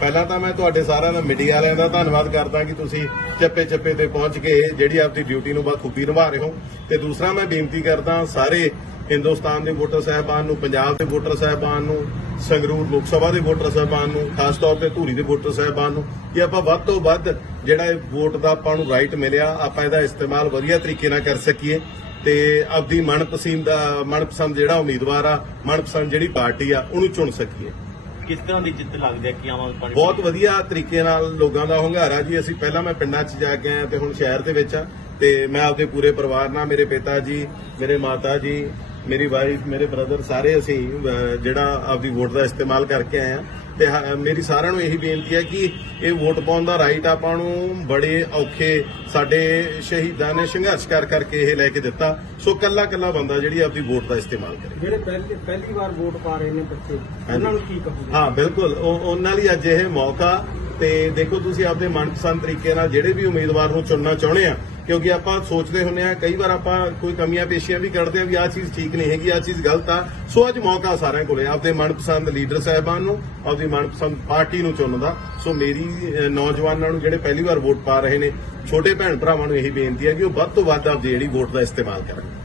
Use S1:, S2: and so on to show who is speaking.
S1: ਪਹਿਲਾਂ ਤਾਂ ਮੈਂ ਤੁਹਾਡੇ ਸਾਰਿਆਂ ਦਾ ਮੀਡੀਆ ਵਾਲਿਆਂ ਦਾ ਧੰਨਵਾਦ ਕਰਦਾ ਕਿ ਤੁਸੀਂ ਚੱਪੇ ਚੱਪੇ ਤੇ ਪਹੁੰਚ ਕੇ ਜਿਹੜੀ ਆਪਦੀ ਡਿਊਟੀ ਨੂੰ ਬਖੂਬੀ ਨਿਭਾ ਰਹੇ ਹੋ। ਤੇ ਦੂਸਰਾ ਮੈਂ ਬੇਨਤੀ ਕਰਦਾ ਸਾਰੇ ਹਿੰਦੁਸਤਾਨ ਦੇ ਵੋਟਰ ਸਾਹਿਬਾਨ ਨੂੰ, ਪੰਜਾਬ ਦੇ ਵੋਟਰ ਸਾਹਿਬਾਨ ਨੂੰ, ਸੰਗਰੂਰ ਲੋਕ ਸਭਾ ਦੇ ਵੋਟਰ ਸਾਹਿਬਾਨ ਨੂੰ, ਖਾਸ ਤੌਰ ਤੇ ਧੂਰੀ ਦੇ ਵੋਟਰ ਸਾਹਿਬਾਨ ਨੂੰ ਕਿ ਆਪਾਂ ਵੱਧ ਤੋਂ ਵੱਧ ਜਿਹੜਾ ਇਹ ਵੋਟ ਦਾ ਆਪਾਂ ਨੂੰ ਰਾਈਟ ਮਿਲਿਆ, ਆਪਾਂ ਇਹਦਾ ਇਸਤੇਮਾਲ ਵਧੀਆ ਤਰੀਕੇ ਨਾਲ ਕਰ ਸਕੀਏ। ਤੇ ਆਪਦੀ ਮਨਪਸੰਦ ਦਾ ਮਨਪਸੰਦ ਜਿਹੜਾ ਉਮੀਦਵਾਰ ਆ, ਮਨਪਸੰਦ ਜਿਹੜੀ ਪਾਰਟੀ ਆ, ਉਹਨੂੰ ਚੁਣ ਸਕੀਏ।
S2: ਕਿਸ ਤਰ੍ਹਾਂ ਦੀ ਜਿੱਤ ਲੱਗਦੀ ਹੈ ਕਿ ਆਮ ਆਦਮੀ ਪਾਰਟੀ
S1: ਬਹੁਤ ਵਧੀਆ ਤਰੀਕੇ ਨਾਲ ਲੋਕਾਂ ਦਾ ਹੁੰਗਾਰਾ ਜੀ। ਅਸੀਂ ਪਹਿਲਾਂ ਮੈਂ ਪਿੰਡਾਂ 'ਚ ਜਾ ਕੇ ਆਇਆ ਤੇ ਹੁਣ ਸ਼ਹਿਰ ਦੇ ਵਿੱਚ ਆ। ਤੇ ਮੈਂ ਆਪਦੇ ਪੂਰੇ ਪਰਿਵਾਰ ਨਾਲ, ਮੇਰੇ ਪਿਤਾ ਜੀ, ਮੇਰੇ ਮਾਤਾ ਜੀ, ਮੇਰੀ ਵਾਈਫ ਮੇਰੇ ਬ੍ਰਦਰ ਸਾਰੇ ਅਸੀਂ ਜਿਹੜਾ ਆਪਦੀ ਵੋਟ ਦਾ ਇਸਤੇਮਾਲ ਕਰਕੇ ਆਏ ਆ। ਤੇ ਮੇਰੀ ਸਾਰਿਆਂ ਨੂੰ ਇਹੀ ਬੇਨਤੀ ਹੈ ਕਿ ਇਹ ਵੋਟ ਪਾਉਣ ਦਾ ਰਾਈਟ ਆਪਾਂ ਨੂੰ ਬੜੇ ਔਖੇ ਸਾਡੇ ਸ਼ਹੀਦਾਂ ਨੇ ਸੰਘਰਸ਼ ਕਰ ਕਰਕੇ ਇਹ ਲੈ ਕੇ ਦਿੱਤਾ। ਸੋ ਕੱਲਾ ਕੱਲਾ ਬੰਦਾ ਜਿਹੜੀ ਆਪਦੀ ਵੋਟ ਦਾ ਇਸਤੇਮਾਲ ਕਰੇ।
S3: ਜਿਹੜੇ ਪਹਿਲੀ ਪਹਿਲੀ ਵਾਰ ਵੋਟ ਪਾ ਰਹੇ ਨੇ ਬੱਚੇ ਉਹਨਾਂ ਨੂੰ ਕੀ ਕਹੋਗੇ?
S1: ਹਾਂ ਬਿਲਕੁਲ। ਉਹ- ਉਹਨਾਂ ਲਈ ਅੱਜ ਇਹ ਮੌਕਾ ਤੇ ਦੇਖੋ ਤੁਸੀਂ ਆਪਦੇ ਮਨਪਸੰਦ ਤਰੀਕੇ ਨਾਲ ਜਿਹੜੇ ਵੀ ਉਮੀਦਵਾਰ ਨੂੰ ਚੁਣਨਾ ਚਾਹੁੰਦੇ ਆ ਕਿਉਂਕਿ ਆਪਾਂ ਸੋਚਦੇ ਹੁੰਨੇ ਆ ਕਈ ਵਾਰ ਆਪਾਂ ਕੋਈ ਕਮੀਆਂ ਪੇਸ਼ੀਆਂ ਵੀ ਕਰਦੇ ਆ ਵੀ ਆਹ ਚੀਜ਼ ਠੀਕ ਨਹੀਂ ਹੈਗੀ, ਆਹ ਚੀਜ਼ ਗਲਤ ਆ। ਸੋ ਅੱਜ ਮੌਕਾ ਸਾਰਿਆਂ ਕੋਲੇ ਆਪਦੇ ਮਨਪਸੰਦ ਲੀਡਰ ਸਾਹਿਬਾਨ ਨੂੰ, ਆਪਦੀ ਮਨਪਸੰਦ ਪਾਰਟੀ ਨੂੰ ਚੁਣਨ ਦਾ। ਸੋ ਮੇਰੀ ਨੌਜਵਾਨਾਂ ਨੂੰ ਜਿਹੜੇ ਪਹਿਲੀ ਵਾਰ ਵੋਟ ਪਾ ਰਹੇ ਨੇ, ਛੋਟੇ ਭੈਣ ਭਰਾਵਾਂ ਨੂੰ ਇਹੀ ਬੇਨਤੀ ਹੈ ਕਿ ਉਹ ਵੱਧ ਤੋਂ ਵੱਧ ਆਪਦੀ ਜਿਹੜੀ ਵੋਟ ਦਾ ਇਸਤੇਮਾਲ ਕਰਨ।